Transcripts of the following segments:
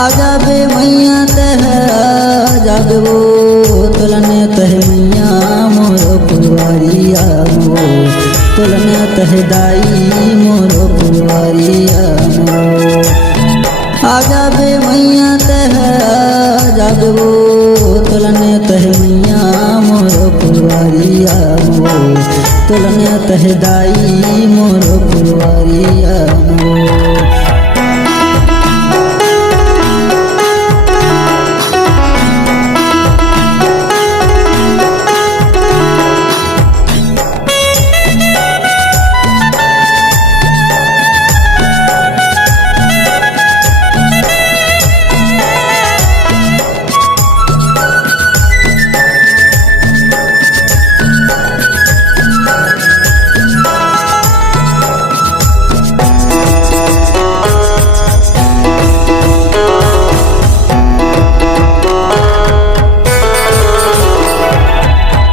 आजाबे मैया तह जागबो तुलने तह मैया मोरो पुरवारिया मो तुलने तह दाई मोरो पुरवारिया मो आजाबे मैया तह जागबो तुलने तह मैया मोरो पुरवारिया मो तुलने तह दाई मोरो पुरवारिया मो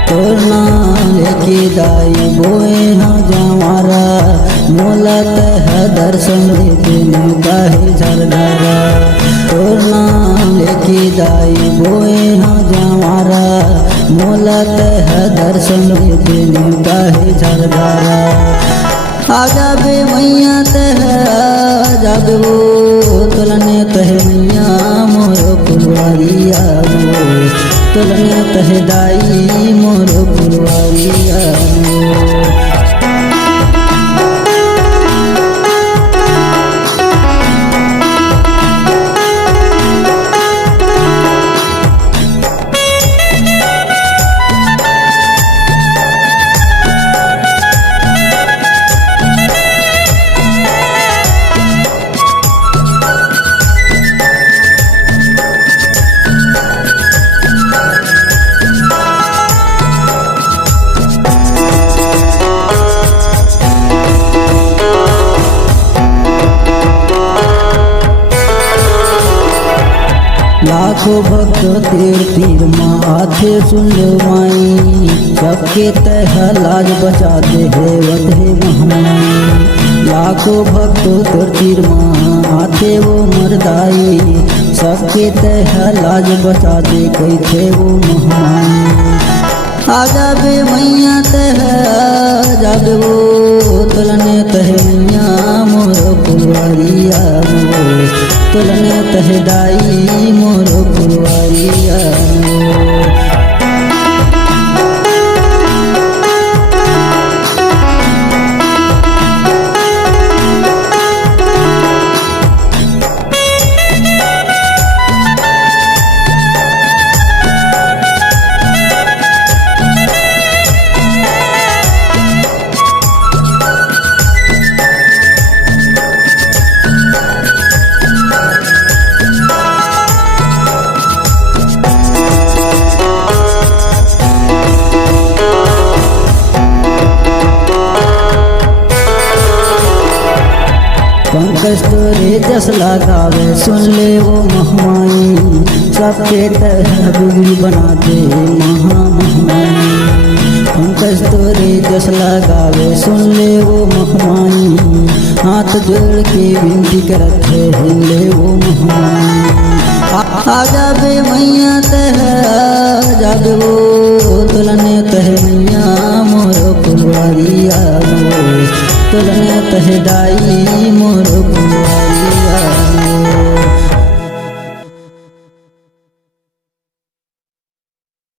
तोरना लेके दाई बोए हाँ जवारा मोलत है दर्शन देने काहे झरदारा तोरना लेके दाई बोए हाँ जवारा मोलत है दर्शन देने काहे झरदारा आजाबे मैया तह जागबो तुलने तह मैया मोरो पुरवारिया मो तुलने तह दाई मोरो पुरवारिया मो लाखों भक्त तीर तीर माँ आथे सुन माई सबके तह लाज बचा दे हेवत हे महामाई लाखों भक्त तीर तीर माँ आथे वो मरदाई सबके तह लाज बचा दे कई थे वो महामाई आजाबे मैया तह जागबो तुलने तह मैया मोरो पुरवारिया मो तुलने तह दाई मोरो पुरवारिया मो पंकज तोरे जस लगावे सुन ले वो महमाई सबके तह बिगड़ी बना दे महामहमाई पंकज तोरे जस लगावे सुन ले वो महमाई हाथ जोड़ के विनती करत है ले वो महमाई आजाबे मैया तह जागबो तुलने तह मैया मोरो पुरवारिया मो तुलने तह दाई मोरो पुरवारिया